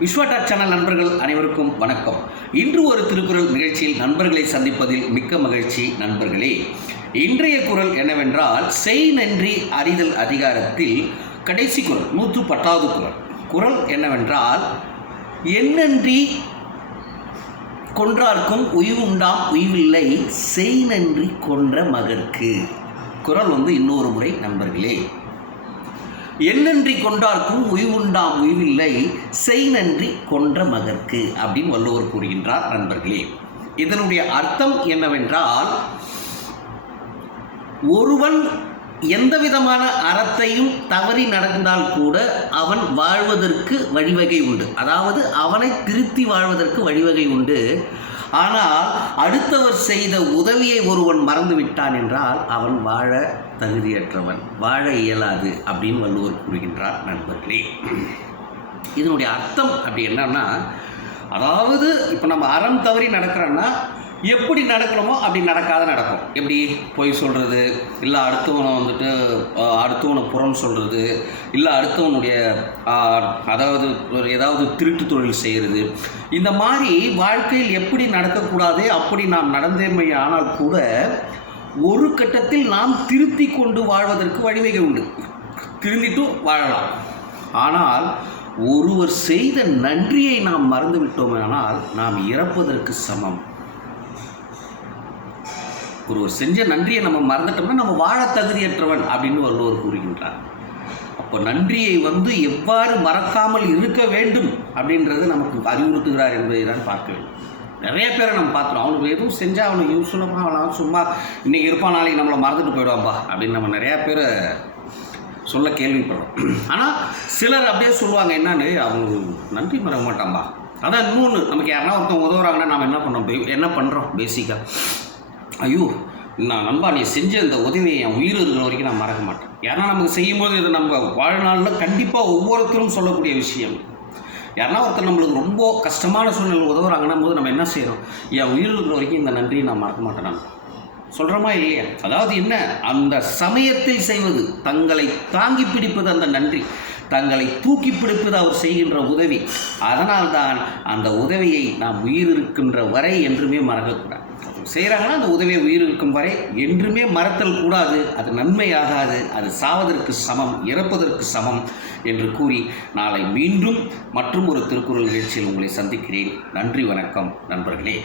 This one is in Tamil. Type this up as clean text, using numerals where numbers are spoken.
விஸ்வடாக் சேனல் நண்பர்கள் அனைவருக்கும் வணக்கம். இன்று ஒரு திருக்குறள் நிகழ்ச்சியில் நண்பர்களை சந்திப்பதில் மிக்க மகிழ்ச்சி. நண்பர்களே, இன்றைய குறள் என்னவென்றால், செய் நன்றி அறிதல் அதிகாரத்தில் கடைசி குறள் 110வது குறள். குறள் என்னவென்றால், எந்நன்றி கொன்றார்க்கும் உய்வுண்டாம் உய்வில்லை, செய் நன்றி கொன்ற மகற்கு. குறள் இன்னொரு முறை நண்பர்களே, எந்நன்றி கொண்டார்க்கும் உய்வுண்டாம் உய்வில்லை, செய் நன்றி கொன்ற மகற்கு அப்படின்னு வள்ளுவர் கூறுகின்றார். நண்பர்களே, இதனுடைய அர்த்தம் என்னவென்றால், ஒருவன் எந்த விதமான அறத்தையும் தவறி நடந்தால் கூட அவன் வாழ்வதற்கு வழிவகை உண்டு. அதாவது அவனை திருத்தி வாழ்வதற்கு வழிவகை உண்டு. ஆனால் அடுத்தவர் செய்த உதவியை ஒருவன் மறந்து விட்டான் என்றால் அவன் வாழ தகுதியற்றவன், வாழ இயலாது அப்படின்னு வள்ளுவர் கூறுகின்றார். நண்பர்களே, இதனுடைய அர்த்தம் அப்படி என்னன்னா, அதாவது இப்போ நம்ம அறம் தவறி நடக்கிறோன்னா எப்படி நடக்கணுமோ அப்படி நடக்காத நடக்கும். எப்படி பொய் சொல்கிறது, இல்லை அடுத்தவனை புறம் சொல்கிறது, இல்லை அடுத்தவனுடைய அதாவது ஏதாவது திருட்டு தொழில் செய்கிறது, இந்த மாதிரி வாழ்க்கையில் எப்படி நடக்கக்கூடாது அப்படி நாம் நடந்தேமை. ஆனால் கூட ஒரு கட்டத்தில் நாம் திருத்தி கொண்டு வாழ்வதற்கு வழிவகை உண்டு. திருந்திட்டும் வாழலாம். ஆனால் ஒருவர் செய்த நன்றியை நாம் மறந்து விட்டோமானால் நாம் இறப்பதற்கு சமம். ஒருவர் செஞ்ச நன்றியை நம்ம மறந்துட்டோம்னா நம்ம வாழ தகுதியற்றவன் அப்படின்னு வள்ளுவர் கூறுகின்றார். அப்போ நன்றியை எவ்வாறு மறக்காமல் இருக்க வேண்டும் அப்படின்றது நமக்கு அறிவுறுத்துகிறார் என்பதை தான் பார்க்க வேண்டும். நிறைய பேரை நம்ம பார்த்துறோம், அவனுக்கு எதுவும் செஞ்சால் அவனுக்கு யூஸ்ஃபுல்லாக அவன் சும்மா இன்றைக்கி இருப்பான், நாளைக்கு நம்மளை மறந்துட்டு போயிடுவான்பா அப்படின்னு நம்ம நிறையா பேரை சொல்ல கேள்விப்படுறோம். ஆனால் சிலர் அப்படியே சொல்லுவாங்க, என்னன்னு அவங்க நன்றி மறக்க மாட்டான்பா. அதான் இன்னொன்று, நமக்கு யாருன்னா ஒருத்தவங்க உதவுறாங்கன்னா நாம் என்ன பண்ணுறோம் பேசிக்காக, ஐயோ நான் நண்பா நீ செஞ்ச இந்த உதவியை என் உயிர் இருக்கிற வரைக்கும் நான் மறக்க மாட்டேன். ஏன்னா நமக்கு செய்யும்போது இது நம்ம வாழ்நாளில் கண்டிப்பாக ஒவ்வொருத்தரும் சொல்லக்கூடிய விஷயம். யாருன்னா ஒருத்தர் நம்மளுக்கு ரொம்ப கஷ்டமான சூழ்நிலை உதவுறாங்கன்னா போது நம்ம என்ன செய்கிறோம், என் உயிர் இருக்கிற வரைக்கும் இந்த நன்றியை நான் மறக்க மாட்டேன் நான் சொல்கிறோமா இல்லையா? அதாவது என்ன, அந்த சமயத்தில் செய்வது, தங்களை தாங்கி பிடிப்பது அந்த நன்றி, தங்களை தூக்கி பிடிப்பது அவர் செய்கின்ற உதவி. அதனால்தான் அந்த உதவியை நாம் உயிர் இருக்கின்ற வரை என்றுமே மறக்கக்கூடாது. செய்கிறாங்கன்னா அந்த உதவியை உயிர் இருக்கும் வரை என்றுமே மறத்தல் கூடாது. அது நன்மையாகாது, அது சாவதற்கு சமம், இறப்பதற்கு சமம் என்று கூறி நாளை மீண்டும் மற்றும் ஒரு திருக்குறள் நிகழ்ச்சியில் உங்களை சந்திக்கிறேன். நன்றி, வணக்கம் நண்பர்களே.